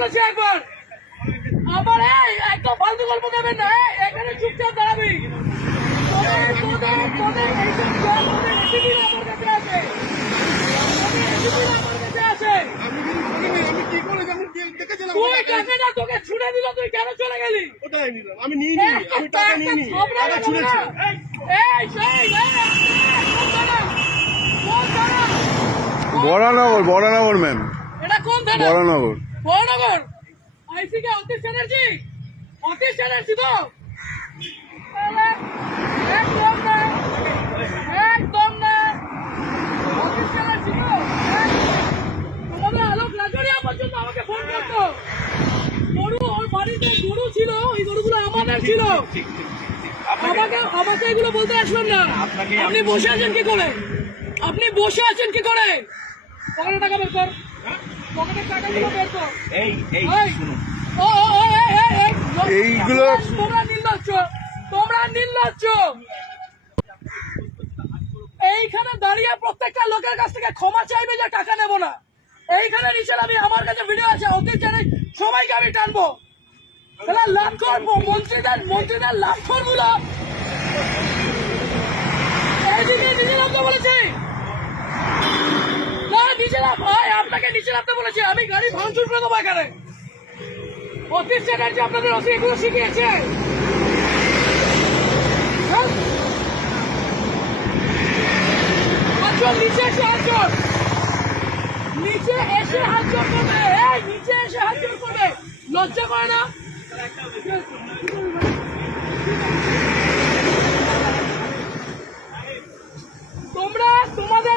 বলেছি একবার আমার এই একদম ফালতু গল্প দেবেন না এখানে চুপচাপ দাঁড়াবি আমি নিয়ে নিই টাকা নিয়ে নিই টাকা ছুঁড়েছি এই সেই বরানগর বরানগর ম্যাম এটা কোন থানা বরানগর বড়নগর আইসি কে অতীশ চ্যাটার্জি অতীশ চ্যাটার্জি তো। একদম না একদম না। অতীশ চ্যাটার্জি তো? তোমাদের আলোক লাজরিয়া পর্যন্ত আমাকে ফোন করতো। গরু ওর বাড়িতে গরু ছিল ওই গরুগুলো আমাদের ছিল। আমাকে আমাকে এগুলো বলতে আসবেন না। আপনি বসে আছেন কি করে? আপনি বসে আছেন কি করে? পকেটে টাকা বের কর। এইগুলো- তোমরা নির্লজ্জ তোমরা নির্লজ্জ এইখানে দাঁড়িয়ে প্রত্যেকটা লোকের কাছ থেকে ক্ষমা চাইবে যে টাকা নেব না এইখানে নিচে আমি আমার কাছে ভিডিও আছে অতি জানি সবাইকে আমি টানবো তাহলে লাভ করব মন্ত্রীদের মন্ত্রীদের লাভ করব না এইদিকে নিচে নামতে বলেছি নিচে ভাই, আপনাকে নিচে নামতে বলেছি, আমি গাড়ি ভাঙচুর করে দেবো এখানে। অতীশ চ্যাটার্জি আপনাদের অতি এগুলো শিখিয়েছে। হ্যাঁ? আচ্ছা নিচে এসে হাত জোর নিচে এসে হাত জোর করবে নিচে এসে হাত জোর করবে। লজ্জা করে না তোমরা তোমাদের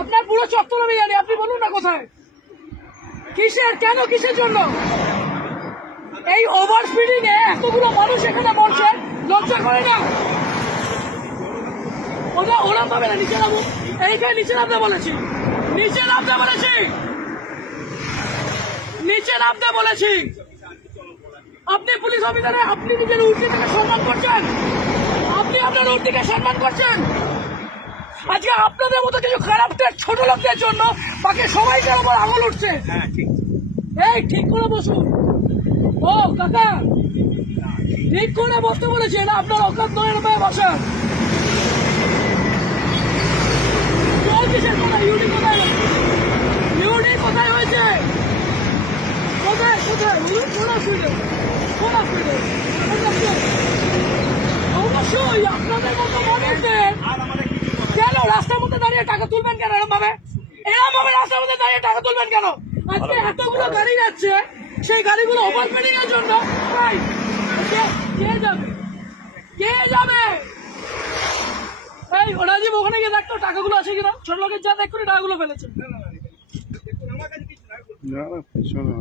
আপনার পুরো চত্বর আমি জানি। আপনি বলুন না কোথায়? কিসের? কেন? কিসের জন্য? এই ওভার স্পিডিং এ এতগুলো মানুষ এখানে মরছে লজ্জা করে না? ওরা ওরা পাবে না, নিচে নামো এইখানে নিচে নামতে বলেছি। নিচে নামতে বলেছি। নিচে নামতে বলেছি। আপনি পুলিশ অফিসারে, আপনি নিজের উর্দিটাকে সম্মান করছেন? আপনার উর্দিকে সম্মান করছেন? আজকে আপনাদের মতো কিছু খারাপ ছোট লোকদের জন্য বাকি সবাইকে ওপর আঙুল উঠছে। এই ঠিক করে বসুন। ও কাকা ঠিক করে বসতে বলেছি এটা আপনার অকাত নয় রূপায় বসেন। কিসের কোথায়? ইউডি কোথায়? হয়েছে? কোথায় কোথায়? কোন অসুবিধা কোন অসুবিধা কোন অসুবিধা? অবশ্যই আপনাদের মতো মানুষদের কেন রাস্তার মধ্যে দাঁড়িয়ে টাকা কেন এরকম ভাবে রাস্তার মধ্যে দাঁড়িয়ে টাকা তুলবেন কেন? আজকে এতগুলো গাড়ি যাচ্ছে সেই গাড়িগুলো ওভারস্পিডিং এর জন্য। কে- কে যাবে? কে যাবে? এই রাজীব ওখানে গিয়ে দেখতো টাকাগুলো আছে কিনা। ছোট লোকের যা দেখ করে টাকাগুলো ফেলেছে।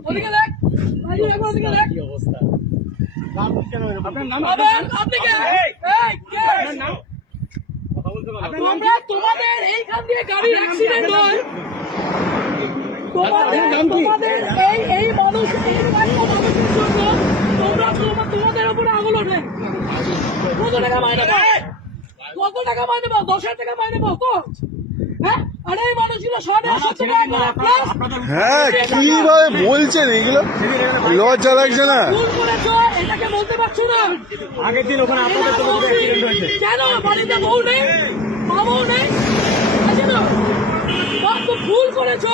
ওদিকে দেখ। ওদিকে দেখ। আপনি কে এই কে? তোমরা তোমাদের এইখান দিয়ে গাড়ির অ্যাক্সিডেন্ট হয়। তোমাদের তোমাদের এই এই মানুষ এই মানুষের জন্য তোমরা তোমরা তোমাদের উপরে আঙুল ওঠে। কত টাকা মাইনে পাও? কত টাকা মাইনে পাও? দশ হাজার টাকা মাইনে পাও? তো হ্যাঁ? প্লাস হ্যাঁ? কীভাবে বলছেন এগুলো? লজ্জা লাগছে না? এটাকে বলতে পারছ না। আগের দিন ওখানে আপনাদের অ্যাক্সিডেন্ট হয়েছে। কেন? বাড়িতে বউ নেই? মা বউ নেই? বা তো ভুল করেছ।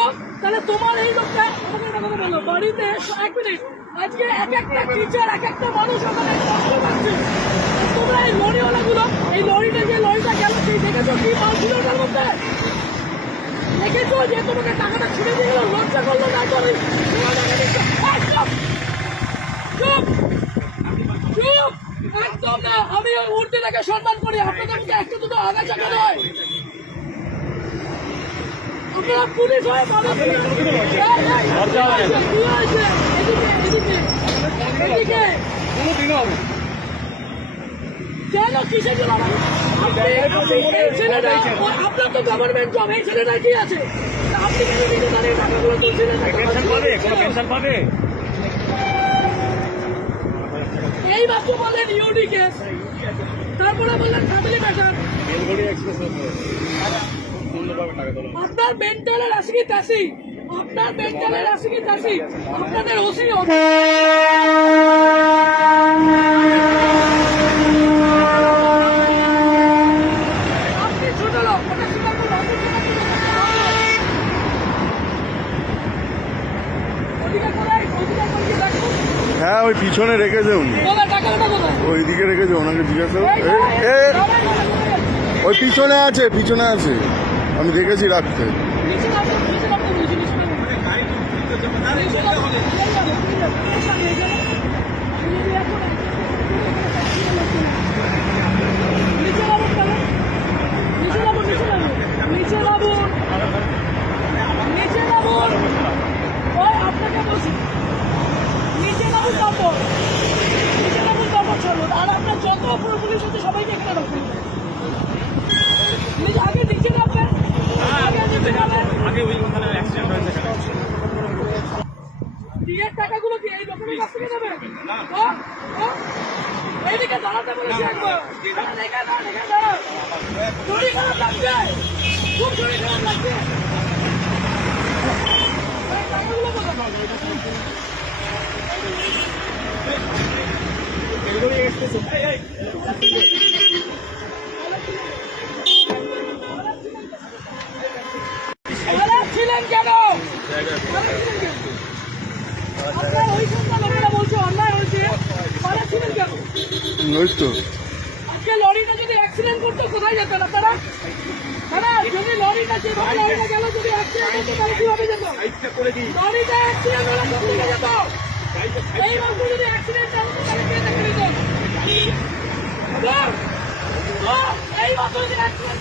তাহলে তোমার এই লোকটা আমাকে একটা কথা বলো বাড়িতে এক মিনিট। আজকে এক একটা টিচার এক একটা মানুষ ওখানে কষ্ট পাচ্ছে। তোমরা এই লরিওয়ালা গুলো এই লরিটা যে লরিটা গেল সেই দেখেছ কি মাল ছিল ওটার মধ্যে? দেখেছ যে তোমাকে টাকাটা ছুড়ে দিয়ে গেল লজ্জা করল না করে আমি ওই মূর্তিটাকে সম্মান করি আপনাদের মুখে একটা দুটো আগাছা কেন হয় আপনারা পুলিশ হয়ে পাবেন এই, এই, কি হয়েছে? কি হয়েছে? এদিকে, এদিকে, এদিকে। কেন কিসের জন্য আমাকে- আপনি- আপনার তো গভর্নমেন্ট জব এই ছেলেটা কি আছে? আপনি কেন নিজে দাঁড়িয়ে টাকাগুলো তুলছিলেন পেনশন পাবে কোনো পেনশন পাবে? এই মাত্র বললেন ইউডি কেস তারপরে বললেন ফ্যামিলি ম্যাটার আপনার মেন্টালের আসি কি তাসি আপনার মেন্টালের আসি কি তাসি আপনাদের ওসি আপনি ছোট লোক ওটা স্বীকার করুন, আপনি স্বীকার করুন। ওদিকে কোথায়? ওদিকে কোথায়? দেখুন। হ্যাঁ ওই পিছনে রেখেছে উনি। ওইদিকে রেখেছে ওনাকে জিজ্ঞাসা? ওই পিছনে আছে পিছনে আছে। আমি দেখেছি রাখতে নিচে, নিচে নামো। নিচে নামো, এই যাব, এই যাব, এই যাব, এই যাব। এই যে এখন নিচে নামো, তাহলে। নিচে নামো, নিচে নামো। নিচে নামুন। নিচে নামুন। ওই, আপনাকে বলছি। নিচে নামুন তারপর। নিচে নামুন তারপর চলুন। আর আপনার যত পুলিশ আছে সবাইকে এখানে রাখুন আগে নিচে নামবেন আগে নামবেন আগে ওই ওখানে অ্যাক্সিডেন্ট হয়েছে বিয়ের টাকাগুলো কি এই লোকের কাছ থেকে হ্যাঁ? হ্যাঁ? এইদিকে দাঁড়াতে বলেছি একবার। খারাপ লাগছে। খুব শরীর খারাপ লাগছে। টাকাগুলো কোথায়? ছিলেন কেন লরিটা যদি অ্যাক্সিডেন্ট করতো, কোথায় যেতেন আপনারা দাদা যদি লরিটা যেভাবে লরিটা গেল, যদি অ্যাক্সিডেন্ট হতো তাহলে কীভাবে যেত? লরিটা অ্যাক্সিডেন্ট কে দেখে নিত বল। বল, এই মাত্র যদি অ্যাক্সিডেন্ট হতো কে দেখতো ইউনি এইটা তাহলে আপনাদের এইটা ডিউটি আপনাদের ওসি আপনাদের এত ভালো মানুষ এখানে এতটা ছোট লোক আপনি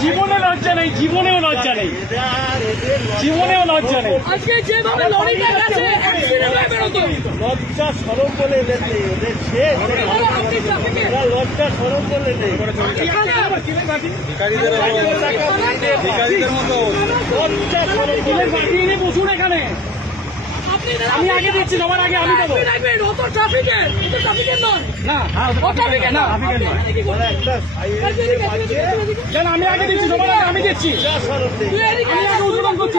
জীবনে লজ্জা নেই জীবনেও লজ্জা নেই। জীবনেও লজ্জা নেই। আজকে যেভাবে লরিটা গেছে লজ্জা সরম বলে এদের নেই ওদের শেষ। লজ্জা সরম বলে নেই। লজ্জা সরম পাঠিয়ে নিয়ে বসুন এখানে। আমি আগে দিচ্ছি আগে আমি দেবো। রাখবেন ট্রাফিকের ট্রাফিকের নয়। না ট্রাফিকের। কেন আমি আগে দিচ্ছি সবার আগে আমি দিচ্ছি। আমি আগে উদ্বোধন করছি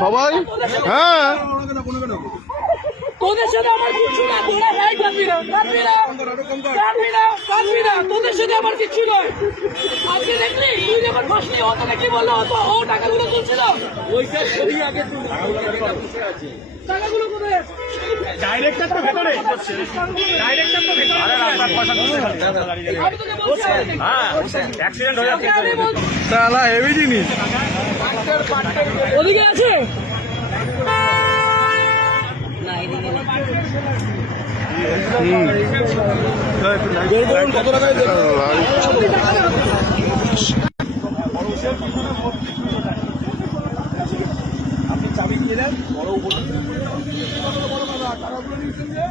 সবাই? হ্যাঁ। তোদের সাথে আমার কিছু না তোরা রাইট কাটবি না কাটবি না কাটবি না কাটবি না তোদের সাথে আমার কিছু নয়। আজকে দেখলি? তুই যখন বসলি ও তোকে কি বলল? ও ও টাকাগুলো তুলছিল। টাকাগুলো কোথায় ডাইরেক্টর তো ভেতরে। ডাইরেক্টর তো ভেতরে। আরে রাস্তা পয়সা দিতে আমি তোকে বলছি আমি দেখি। হ্যাঁ অ্যাক্সিডেন্ট হয়ে হেভি জিনিস। ওদিকে আছে? আপনি চাবি দিয়ে দেন বড় উপর টাকাগুলো নিয়েছেন যে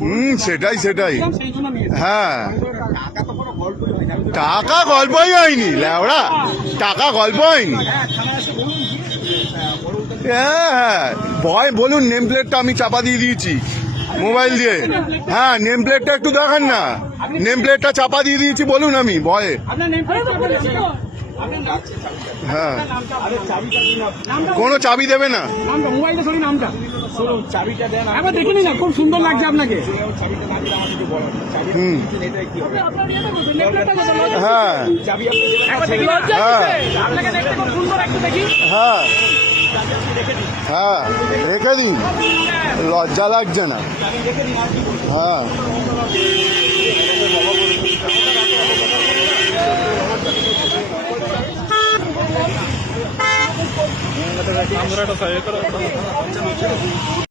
হুম সেটাই সেটাই। হ্যাঁ। টাকা গল্পই হয়নি ল্যাওড়া টাকা গল্প হয়নি। হ্যাঁ হ্যাঁ, হ্যাঁ ভয় বলুন নেম প্লেটটা আমি চাপা দিয়ে দিয়েছি মোবাইল দিয়ে। হ্যাঁ নেম প্লেটটা একটু দেখান না। নেম প্লেটটা চাপা দিয়ে দিয়েছি বলুন আমি ভয়ে। হ্যাঁ। কোনো চাবি দেবে না। মোবাইলটা সরি নামটা। শুনুন চাবিটা দেন একবার দেখে নিন না খুব সুন্দর লাগছে আপনাকে। হুম। হ্যাঁ। হ্যাঁ। কিসে? আপনাকে দেখতে খুব সুন্দর একটু দেখি। হ্যাঁ। রেখে দিন। হ্যাঁ রেখে দিন। লজ্জা লাগছে না। চাবি রেখে দিন আর কি বলব হ্যাঁ